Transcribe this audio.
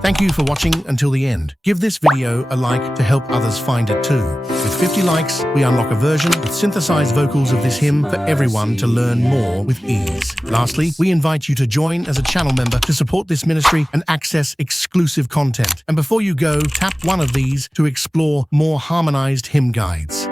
Thank you for watching until the end. Give this video a like to help others find it too. With 50 likes, we unlock a version with synthesized vocals of this hymn for everyone to learn more with ease. Lastly, we invite you to join as a channel member to support this ministry and access exclusive content. And before you go, tap one of these to explore more harmonized hymn guides.